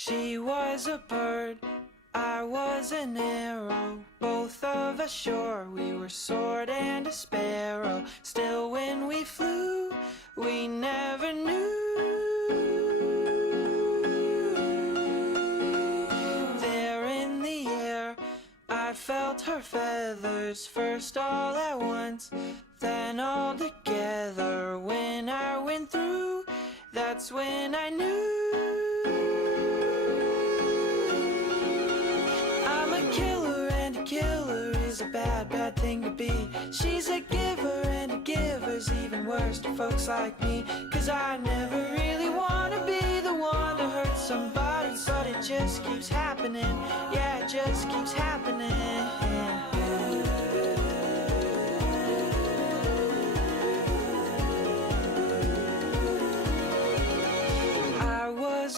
She was a bird, I was an arrow. Both of us sure we were sword and a sparrow. Still when we flew, we never knew. There in the air, I felt her feathers, first all at once, then all together. When I went through, that's when I knew. I'm a killer, and a killer is a bad, bad thing to be. She's a giver, and a giver's even worse to folks like me. 'Cause I never really wanna be the one to hurt somebody, but it just keeps happening. Yeah, it just keeps happening.